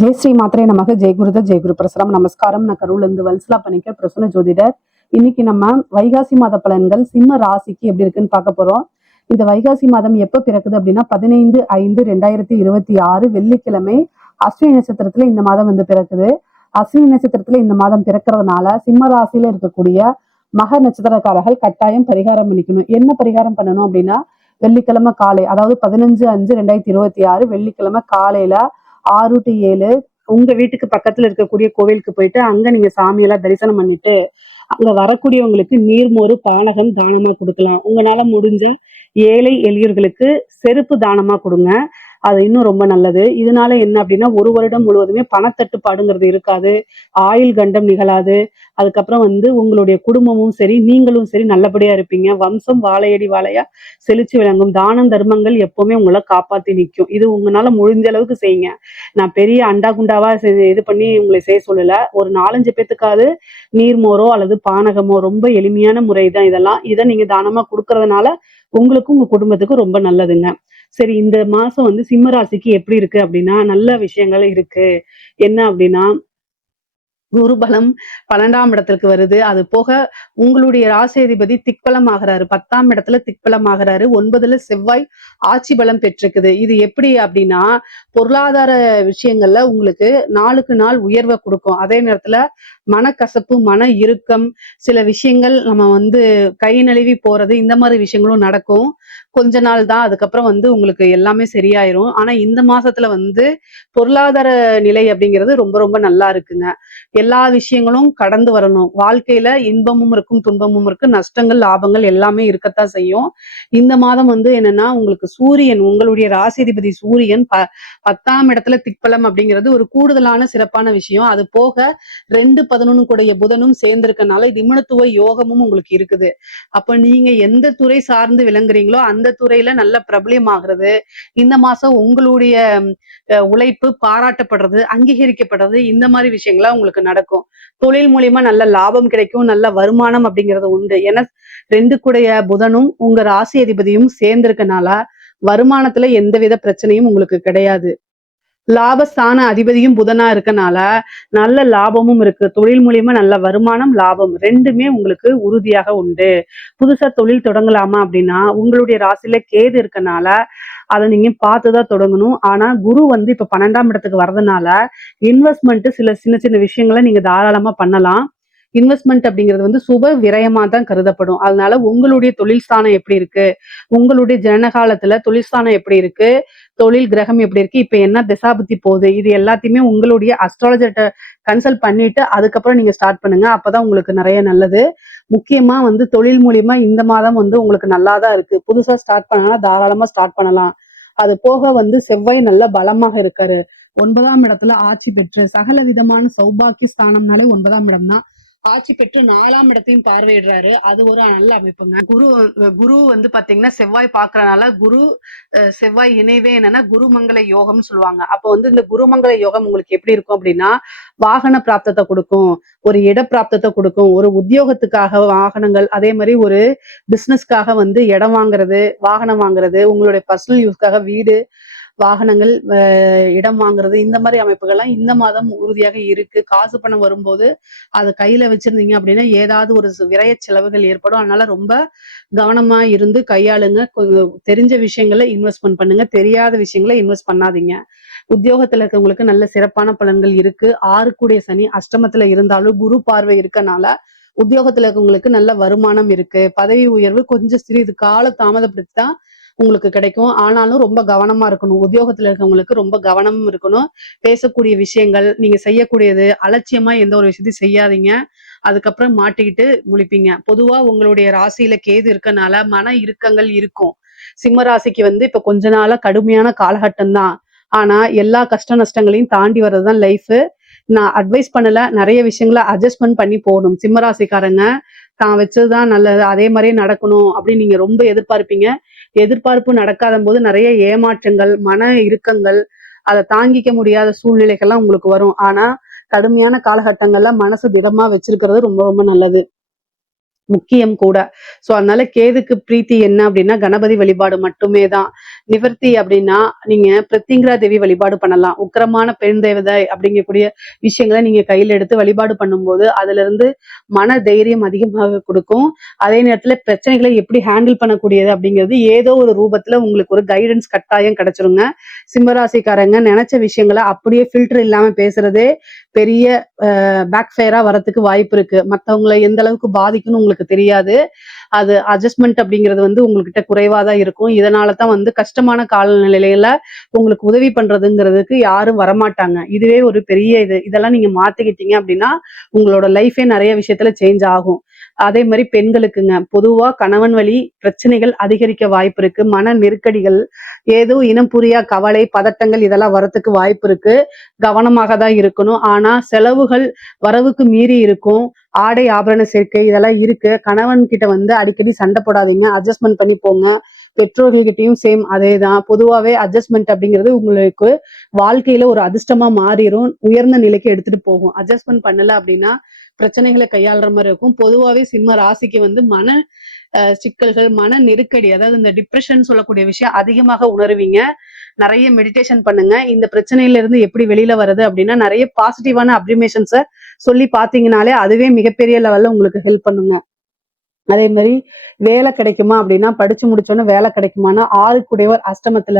ஜெய் ஸ்ரீ மாத்திரை நமக்கு ஜெய் குரு பிரசரம் நமஸ்காரம். நான் கரூர்ல இருந்து வல்சலா பண்ணிக்க பிரசன்ன ஜோதிடர். இன்னைக்கு நம்ம வைகாசி மாத பலன்கள் சிம்ம ராசிக்கு எப்படி இருக்குன்னு பார்க்க போறோம். இந்த வைகாசி மாதம் எப்ப பிறக்குது அப்படின்னா 15/5/2026 வெள்ளிக்கிழமை அஸ்வினி நட்சத்திரத்துல இந்த மாதம் வந்து பிறக்குது. அஸ்வினி நட்சத்திரத்துல இந்த மாதம் பிறக்கிறதுனால சிம்ம ராசியில இருக்கக்கூடிய மக நட்சத்திரக்காரர்கள் கட்டாயம் பரிகாரம் பண்ணிக்கணும். என்ன பரிகாரம் பண்ணணும் அப்படின்னா, வெள்ளிக்கிழமை காலை, அதாவது 15/5/2026 வெள்ளிக்கிழமை காலையில 6 to 7 உங்க வீட்டுக்கு பக்கத்துல இருக்கக்கூடிய கோவிலுக்கு போயிட்டு அங்க நீங்க சாமியெல்லாம் தரிசனம் பண்ணிட்டு அங்க வரக்கூடியவங்களுக்கு நீர்மோறு பானகம் தானமா கொடுக்கலாம். உங்களால முடிஞ்ச ஏழை எளியர்களுக்கு செருப்பு தானமா கொடுங்க. அது இன்னும் ரொம்ப நல்லது. இதனால என்ன அப்படின்னா, ஒரு வருடம் முழுவதுமே பணத்தட்டுப்பாடுங்கிறது இருக்காது, ஆயுள் கண்டம் நிகழாது. அதுக்கப்புறம் வந்து உங்களுடைய குடும்பமும் சரி நீங்களும் சரி நல்லபடியா இருப்பீங்க. வம்சம் வாழையடி வாழையா செழிச்சு விளங்கும். தானம் தர்மங்கள் எப்பவுமே உங்களை காப்பாத்தி நிற்கும். இது உங்களால முடிஞ்ச அளவுக்கு செய்யுங்க. நான் பெரிய அண்டா குண்டாவா இது பண்ணி உங்களை செய்ய சொல்லல. ஒரு 4-5 பேத்துக்காவது நீர்மோரோ அல்லது பானகமோ, ரொம்ப எளிமையான முறை தான் இதெல்லாம். இதை நீங்க தானமா கொடுக்கறதுனால உங்களுக்கும் உங்க குடும்பத்துக்கும் ரொம்ப நல்லதுங்க. சரி, இந்த மாசம் வந்து சிம்ம ராசிக்கு எப்படி இருக்கு அப்படின்னா, நல்ல விஷயங்கள் இருக்கு. என்ன அப்படின்னா, குரு பலம் 12ஆம் இடத்திற்கு வருது. அது போக உங்களுடைய ராசியதிபதி திக்பலம் ஆகிறாரு, 10ஆம் இடத்துல திக்பலம் ஆகிறாரு, 9ல செவ்வாய் ஆட்சி பலம் பெற்றிருக்குது. இது எப்படி அப்படின்னா, பொருளாதார விஷயங்கள்ல உங்களுக்கு நாளுக்கு நாள் உயர்வை கொடுக்கும். அதே நேரத்துல மனக்கசப்பு, மன இறுக்கம், சில விஷயங்கள் நம்ம வந்து கை நழுவி போறது, இந்த மாதிரி விஷயங்களும் நடக்கும். கொஞ்ச நாள் தான், அதுக்கப்புறம் வந்து உங்களுக்கு எல்லாமே சரியாயிரும். ஆனா இந்த மாசத்துல வந்து பொருளாதார நிலை அப்படிங்கிறது ரொம்ப ரொம்ப நல்லா இருக்குங்க. எல்லா விஷயங்களும் கடந்து வரணும். வாழ்க்கையில இன்பமும் இருக்கும், துன்பமும் இருக்கு, நஷ்டங்கள் லாபங்கள் எல்லாமே இருக்கத்தான் செய்யும். இந்த மாதம் வந்து என்னன்னா, உங்களுக்கு சூரியன், உங்களுடைய ராசிதிபதி சூரியன் 10ஆம் இடத்துல திக்பலம் அப்படிங்கிறது ஒரு கூடுதலான சிறப்பான விஷயம். அது போக 2-11 கூடிய புதனும் சேர்ந்திருக்கனால நிபுணத்துவ யோகமும் உங்களுக்கு இருக்குது. அப்ப நீங்க எந்த துறை சார்ந்து விளங்குறீங்களோ அந்த துறையில நல்ல பிரபலியம் ஆகுறது, இந்த மாசம் உங்களுடைய உழைப்பு பாராட்டப்படுறது, அங்கீகரிக்கப்படுறது, இந்த மாதிரி விஷயங்கள்லாம் உங்களுக்கு நடக்கும். தொழில் மூலியமா நல்ல லாபம் கிடைக்கும், நல்ல வருமானம் அப்படிங்கிறது உண்டு. ஏன்னா 2 கூடைய புதனும் உங்க ராசி அதிபதியும் சேர்ந்திருக்கனால வருமானத்துல எந்தவித பிரச்சனையும் உங்களுக்கு கிடையாது. லாபஸ்தான அதிபதியும் புதனா இருக்கனால நல்ல லாபமும் இருக்கு. தொழில் மூலியமா நல்ல வருமானம், லாபம் ரெண்டுமே உங்களுக்கு உறுதியாக உண்டு. புதுசா தொழில் தொடங்கலாமா அப்படின்னா, உங்களுடைய ராசியில கேது இருக்கனால அதை நீங்க பார்த்துதான் தொடங்கணும். ஆனா குரு வந்து இப்ப 12ஆம் இடத்துக்கு வர்றதுனால இன்வெஸ்ட்மெண்ட் சில சின்ன சின்ன விஷயங்களை நீங்க தாராளமா பண்ணலாம். இன்வெஸ்ட்மெண்ட் அப்படிங்கிறது வந்து சுப விரயமா தான் கருதப்படும். அதனால உங்களுடைய தொழில் ஸ்தானம் எப்படி இருக்கு, உங்களுடைய ஜனகாலத்துல தொழில் ஸ்தானம் எப்படி இருக்கு, தொழில் கிரகம் எப்படி இருக்கு, இப்ப என்ன திசாபுத்தி போகுது, இது எல்லாத்தையுமே உங்களுடைய அஸ்ட்ராலஜர்கிட்ட கன்சல்ட் பண்ணிட்டு அதுக்கப்புறம் நீங்க ஸ்டார்ட் பண்ணுங்க. அப்பதான் உங்களுக்கு நிறைய நல்லது. முக்கியமா வந்து தொழில் மூலியமா இந்த மாதம் வந்து உங்களுக்கு நல்லாதான் இருக்கு. புதுசா ஸ்டார்ட் பண்ணலாம், தாராளமா ஸ்டார்ட் பண்ணலாம். அது போக வந்து செவ்வாய் நல்ல பலமாக இருக்காரு. 9ஆம் இடத்துல ஆட்சி பெற்று சகல விதமான சௌபாக்கிய ஸ்தானம்னாலே 9ஆம் இடம் தான். ஆட்சி பெற்று 4ஆம் இடத்தையும் பார்வையிடுறாரு. அது ஒரு நல்ல அமைப்புங்க. குரு வந்து பாத்தீங்கன்னா செவ்வாய் பாக்குறதுனால குரு செவ்வாய் இணைவே என்னன்னா குருமங்கள யோகம்னு சொல்லுவாங்க. அப்போ வந்து இந்த குருமங்கள யோகம் உங்களுக்கு எப்படி இருக்கும் அப்படின்னா, வாகன பிராப்தத்தை கொடுக்கும், ஒரு இட பிராப்தத்தை கொடுக்கும், ஒரு உத்தியோகத்துக்காக வாகனங்கள், அதே மாதிரி ஒரு பிசினஸ்க்காக வந்து இடம் வாங்குறது, வாகனம் வாங்குறது, உங்களுடைய பர்சனல் யூஸ்க்காக வீடு, வாகனங்கள், இடம் வாங்குறது, இந்த மாதிரி அமைப்புகள்லாம் இந்த மாதம் உறுதியாக இருக்கு. காசு பணம் வரும்போது அதை கையில வச்சிருந்தீங்க அப்படின்னா ஏதாவது ஒரு விரய செலவுகள் ஏற்படும். அதனால ரொம்ப கவனமா இருந்து கையாளுங்க. கொஞ்சம் தெரிஞ்ச விஷயங்களை இன்வெஸ்ட்மெண்ட் பண்ணுங்க, தெரியாத விஷயங்களை இன்வெஸ்ட் பண்ணாதீங்க. உத்தியோகத்துல இருக்கவங்களுக்கு நல்ல சிறப்பான பலன்கள் இருக்கு. 6 கூடிய சனி அஷ்டமத்துல இருந்தாலும் குரு பார்வை இருக்கனால உத்தியோகத்துல இருக்கவங்களுக்கு நல்ல வருமானம் இருக்கு. பதவி உயர்வு கொஞ்சம் சிறிது கால தாமதப்படுத்தி தான் உங்களுக்கு கிடைக்கும். ஆனாலும் ரொம்ப கவனமா இருக்கணும். உத்தியோகத்துல இருக்கவங்களுக்கு ரொம்ப கவனமும் இருக்கணும். பேசக்கூடிய விஷயங்கள், நீங்க செய்யக்கூடியது, அலட்சியமா எந்த ஒரு விஷயத்தையும் செய்யாதீங்க. அதுக்கப்புறம் மாட்டிக்கிட்டு முழிப்பீங்க. பொதுவா உங்களுடைய ராசியில கேது இருக்கனால மன இறுக்கங்கள் இருக்கும். சிம்ம ராசிக்கு வந்து இப்ப கொஞ்ச நாளா கடுமையான காலகட்டம் தான். ஆனா எல்லா கஷ்ட நஷ்டங்களையும் தாண்டி வர்றதுதான் லைஃப். நான் அட்வைஸ் பண்ணல, நிறைய விஷயங்களை அட்ஜஸ்ட்மெண்ட் பண்ணி போகணும். சிம்ம ராசிக்காரங்க தான் வச்சதுதான் நல்லது, அதே மாதிரியே நடக்கணும் அப்படின்னு நீங்க ரொம்ப எதிர்பார்ப்பீங்க. எதிர்பார்ப்பு நடக்காத போது நிறைய ஏமாற்றங்கள், மன இறுக்கங்கள், அதை தாங்கிக்க முடியாத சூழ்நிலைகள்லாம் உங்களுக்கு வரும். ஆனா கடுமையான காலகட்டங்கள்ல மனசு திடமா வச்சிருக்கிறது ரொம்ப ரொம்ப நல்லது. முக்கியம் கூட. ஸோ அதனால கேதுக்கு பிரீத்தி என்ன அப்படின்னா கணபதி வழிபாடு மட்டுமே தான். நிவர்த்தி அப்படின்னா நீங்க பிரித்திங்கிரா தேவி வழிபாடு பண்ணலாம். உக்கிரமான பெண் தேவதை அப்படிங்கக்கூடிய விஷயங்களை நீங்க கையில எடுத்து வழிபாடு பண்ணும்போது அதுல இருந்து மன தைரியம் அதிகமாக கொடுக்கும். அதே நேரத்துல பிரச்சனைகளை எப்படி ஹேண்டில் பண்ணக்கூடியது அப்படிங்கிறது ஏதோ ஒரு ரூபத்துல உங்களுக்கு ஒரு கைடன்ஸ் கட்டாயம் கிடைச்சிருங்க. சிம்மராசிக்காரங்க நினைச்ச விஷயங்களை அப்படியே ஃபில்டர் இல்லாம பேசுறதே பெரிய பேக் ஃபயரா வரத்துக்கு வாய்ப்பு இருக்கு. மத்தவங்களை எந்த அளவுக்கு பாதிக்கும்னு உங்களுக்கு தெரியாது. அது அட்ஜஸ்ட்மெண்ட் அப்படிங்கிறது வந்து உங்ககிட்ட குறைவா தான் இருக்கும். இதனால தான் வந்து கஷ்டமான காலநிலையில உங்களுக்கு உதவி பண்றதுங்கிறதுக்கு யாரும் வரமாட்டாங்க. இதுவே ஒரு பெரிய இதெல்லாம் நீங்க மாத்திக்கிட்டீங்க அப்படின்னா உங்களோட லைஃபே நிறைய விஷயத்துல சேஞ்ச் ஆகும். அதே மாதிரி பெண்களுக்குங்க பொதுவா கணவன் வழி பிரச்சனைகள் அதிகரிக்க வாய்ப்பு இருக்கு. மன நெருக்கடிகள், ஏதோ இனம் புரியா கவலை, பதட்டங்கள் இதெல்லாம் வரத்துக்கு வாய்ப்பு இருக்கு. கவனமாக தான் இருக்கணும். ஆனா செலவுகள் வரவுக்கு மீறி இருக்கும். ஆடை ஆபரண சேர்க்கை இதெல்லாம் இருக்கு. கணவன் கிட்ட வந்து அடிக்கடி சண்டை போடாதீங்க. அட்ஜஸ்ட்மெண்ட் பண்ணி போங்க. பெற்றோர்கள்கிட்டயும் சேம் அதேதான். பொதுவாவே அட்ஜஸ்ட்மெண்ட் அப்படிங்கிறது உங்களுக்கு வாழ்க்கையில ஒரு அதிர்ஷ்டமா மாறிடும். உயர்ந்த நிலைக்கு எடுத்துட்டு போகும். அட்ஜஸ்ட்மெண்ட் பண்ணல அப்படின்னா பிரச்சனைகளை கையாளுற மாதிரி இருக்கும். பொதுவாவே சிம்ம ராசிக்கு வந்து மன சிக்கல்கள், மன நெருக்கடி, அதாவது இந்த டிப்ரெஷன் சொல்லக்கூடிய விஷயம் அதிகமாக உணருவீங்க. நிறைய மெடிடேஷன் பண்ணுங்க. இந்த பிரச்சனையில இருந்து எப்படி வெளியில வருது அப்படின்னா நிறைய பாசிட்டிவான அப்ரிமேஷன்ஸை சொல்லி பாத்தீங்கன்னாலே அதுவே மிகப்பெரிய லெவல்ல உங்களுக்கு ஹெல்ப் பண்ணுங்க. அதே மாதிரி வேலை கிடைக்குமா அப்படின்னா படிச்சு முடிச்சோன்னே வேலை கிடைக்குமானா 6 குடையவர் அஷ்டமத்துல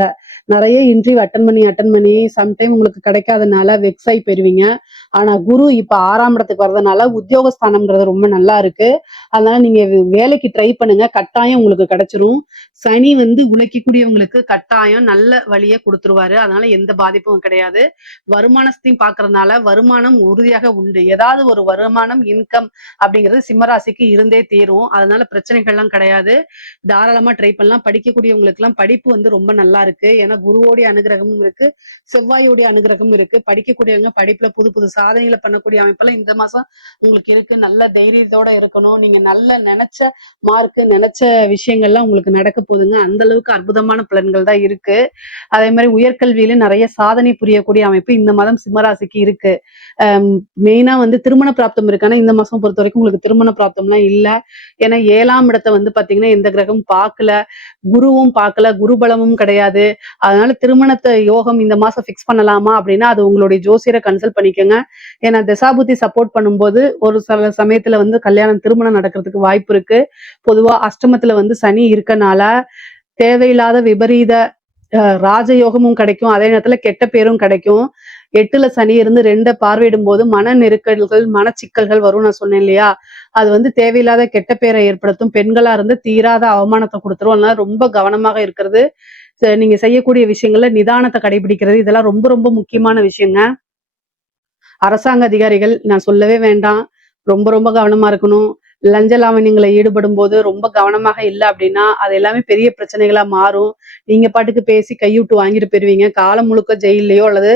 நிறைய இன்டர்வியூ அட்டன் பண்ணி சம்டைம் உங்களுக்கு கிடைக்காதனால வெக்ஸ் ஆகி போயிருவீங்க. ஆனா குரு இப்ப 6ஆம் இடத்துக்கு வர்றதுனால உத்தியோகஸ்தானம்ன்றது ரொம்ப நல்லா இருக்கு. அதனால நீங்க வேலைக்கு ட்ரை பண்ணுங்க, கட்டாயம் உங்களுக்கு கிடைச்சிரும். சனி வந்து உழைக்கக்கூடியவங்களுக்கு கட்டாயம் நல்ல வழியை கொடுத்துருவாரு. அதனால எந்த பாதிப்பும் கிடையாது. வருமானத்தையும் பாக்குறதுனால வருமானம் உறுதியாக உண்டு. ஏதாவது ஒரு வருமானம் இன்கம் அப்படிங்கிறது சிம்மராசிக்கு இருந்தே தீரும். அதனால பிரச்சனைகள்லாம் கிடையாது. தாராளமா ட்ரை பண்ணலாம். படிக்கக்கூடியவங்களுக்கு எல்லாம் படிப்பு வந்து ரொம்ப நல்லா இருக்கு. ஏன்னா குருவோடைய அனுகிரகமும் இருக்கு, செவ்வாயோடைய அனுகிரகமும் இருக்கு. படிக்கக்கூடியவங்க படிப்புல புது புது சாதனைகளை பண்ணக்கூடிய அமைப்பெல்லாம் இந்த மாசம் உங்களுக்கு இருக்கு. நல்ல தைரியத்தோட இருக்கணும். நீங்க நல்ல நினைச்ச மார்க்கு நினைச்ச விஷயங்கள்லாம் உங்களுக்கு நடக்க போகுதுங்க. அந்த அளவுக்கு அற்புதமான பலன்கள் தான் இருக்கு. அதே மாதிரி உயர்கல்வியில நிறைய சாதனை புரியக்கூடிய அமைப்பு இந்த மாதம் சிம்மராசிக்கு இருக்கு. மெயினா வந்து திருமண பிராப்தம் இருக்கு. ஆனா இந்த மாசம் பொறுத்த வரைக்கும் உங்களுக்கு திருமண பிராப்தம்லாம் இல்ல. ஏன்னா 7ஆம் இடத்தை வந்து பாத்தீங்கன்னா எந்த கிரகமும் பார்க்கல, குருவும் பார்க்கல, குருபலமும் கிடையாது. அதனால திருமணத்தை யோகம் இந்த மாசம் ஃபிக்ஸ் பண்ணலாமா அப்படின்னா அது உங்களுடைய ஜோசியரை கன்சல்ட் பண்ணிக்கோங்க. ஏன்னா தசாபுத்தி சப்போர்ட் பண்ணும்போது ஒரு சில சமயத்துல வந்து கல்யாணம் திருமணம் நடக்கிறதுக்கு வாய்ப்பு இருக்கு. பொதுவா அஷ்டமத்துல வந்து சனி இருக்கனால தேவையில்லாத விபரீத ராஜயோகமும் கிடைக்கும். அதே நேரத்துல கெட்ட பேரும் கிடைக்கும். 8ல சனி இருந்து 2 பார்வையிடும் போது மன நெருக்கடிகள், மனச்சிக்கல்கள் வரும் நான் சொன்னேன் இல்லையா? அது வந்து தேவையில்லாத கெட்ட பேரை ஏற்படுத்தும். பெண்களா இருந்து தீராத அவமானத்தை கொடுத்துரும். அதனால ரொம்ப கவனமாக இருக்கிறது, நீங்க செய்யக்கூடிய விஷயங்கள்ல நிதானத்தை கடைபிடிக்கிறது இதெல்லாம் ரொம்ப ரொம்ப முக்கியமான விஷயங்க. அரசாங்க அதிகாரிகள் நான் சொல்லவே வேண்டாம். ரொம்ப ரொம்ப கவனமா இருக்கணும். லஞ்ச லாவண்யங்களை ஈடுபடும் போது ரொம்ப கவனமாக இல்லை அப்படின்னா அது எல்லாமே பெரிய பிரச்சனைகளா மாறும். நீங்க பாட்டுக்கு பேசி கையூட்டு வாங்கிட்டு போயிருவீங்க. காலம் முழுக்க ஜெயிலையோ அல்லது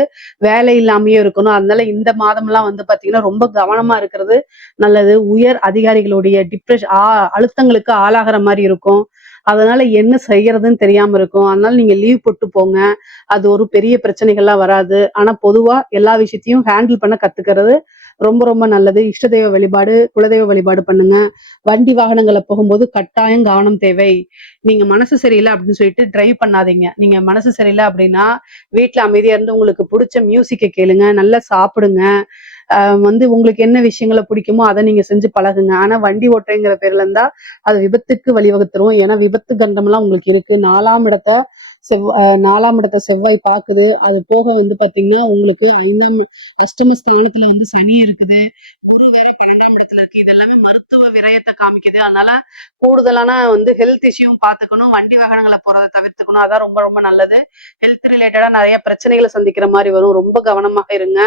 வேலை இல்லாமயோ இருக்கணும். அதனால இந்த மாதம்லாம் வந்து பாத்தீங்கன்னா ரொம்ப கவனமா இருக்கிறது நல்லது. உயர் அதிகாரிகளுடைய அழுத்தங்களுக்கு ஆளாகிற மாதிரி இருக்கும். அதனால என்ன செய்யறதுன்னு தெரியாம இருக்கும். அதனால நீங்க லீவ் போட்டு போங்க. அது ஒரு பெரிய பிரச்சனைகள்லாம் வராது. ஆனா பொதுவா எல்லா விஷயத்தையும் ஹேண்டில் பண்ண கத்துக்கிறது ரொம்ப ரொம்ப நல்லது. இஷ்ட தெய்வ வழிபாடு, குலதெய்வ வழிபாடு பண்ணுங்க. வண்டி வாகனங்களை போகும்போது கட்டாயம் கவனம் தேவை. நீங்க மனசு சரியில்லை அப்படின்னு சொல்லிட்டு டிரைவ் பண்ணாதீங்க. நீங்க மனசு சரியில்லை அப்படின்னா வீட்டுல அமைதியா இருந்து உங்களுக்கு பிடிச்ச மியூசிக்கை கேளுங்க, நல்லா சாப்பிடுங்க. வந்து உங்களுக்கு என்ன விஷயங்களை பிடிக்குமோ அதை நீங்க செஞ்சு பழகுங்க. ஆனா வண்டி ஓட்டுறேங்கிற பேர்ல இருந்தா அது விபத்துக்கு வழிவகுத்துரும். ஏன்னா விபத்து கண்டம்லாம் உங்களுக்கு இருக்கு. 4ஆம் இடத்தை செவ்வாய் பாக்குது. அது போக வந்து பாத்தீங்கன்னா உங்களுக்கு 5ஆம் அஷ்டம ஸ்தானத்துல வந்து சனி இருக்குது. குரு வேற 12ஆம் இடத்துல இருக்கு. இதெல்லாமே மருத்துவ விரயத்தை காமிக்குது. அதனால கூடுதலான வந்து ஹெல்த் இஷ்யூவும் பாத்துக்கணும். வண்டி வாகனங்களை போறதை தவிர்த்துக்கணும். அதான் ரொம்ப ரொம்ப நல்லது. ஹெல்த் ரிலேட்டடா நிறைய பிரச்சனைகளை சந்திக்கிற மாதிரி வரும். ரொம்ப கவனமாக இருங்க.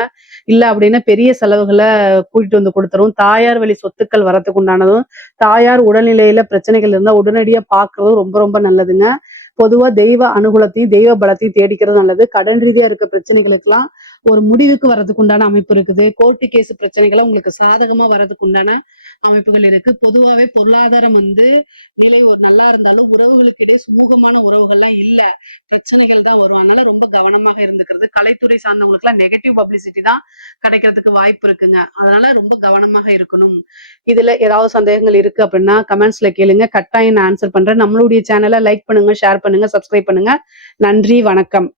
இல்ல அப்படின்னா பெரிய செலவுகளை கூட்டிட்டு வந்து கொடுத்துரும். தாயார் வழி சொத்துக்கள் வரத்துக்கு உண்டானதும், தாயார் உடல்நிலையில பிரச்சனைகள் இருந்தா உடனடியா பாக்குறதும் ரொம்ப ரொம்ப நல்லதுங்க. பொதுவா தெய்வ அனுகூலத்தையும் தெய்வ பலத்தையும் தேடிக்கிறது நல்லது. கடன் ரீதியா இருக்க பிரச்சனைகளுக்கெல்லாம் ஒரு முடிவுக்கு வர்றதுக்கு உண்டான அமைப்பு இருக்குது. கோர்ட்டு கேஸ் பிரச்சனைகளை உங்களுக்கு சாதகமா வர்றதுக்கு உண்டான அமைப்புகள் இருக்கு. பொதுவாவே பொருளாதாரம் நிலை ஒரு நல்லா இருந்தாலும் உறவுகளுக்கு இடையே சுமூகமான உறவுகள்லாம் இல்ல, பிரச்சனைகள் தான் வரும். அதனால ரொம்ப கவனமாக இருந்துக்கிறது. கலைத்துறை சார்ந்தவங்களுக்கு எல்லாம் நெகட்டிவ் பப்ளிசிட்டி தான் கிடைக்கிறதுக்கு வாய்ப்பு இருக்குங்க. அதனால ரொம்ப கவனமாக இருக்கணும். இதுல ஏதாவது சந்தேகங்கள் இருக்கு அப்படின்னா கமெண்ட்ஸ்ல கேளுங்க, கட்டாயம் நான் ஆன்சர் பண்றேன். நம்மளுடைய சேனலை லைக் பண்ணுங்க, ஷேர் பண்ணுங்க, சப்ஸ்கிரைப் பண்ணுங்க. நன்றி, வணக்கம்.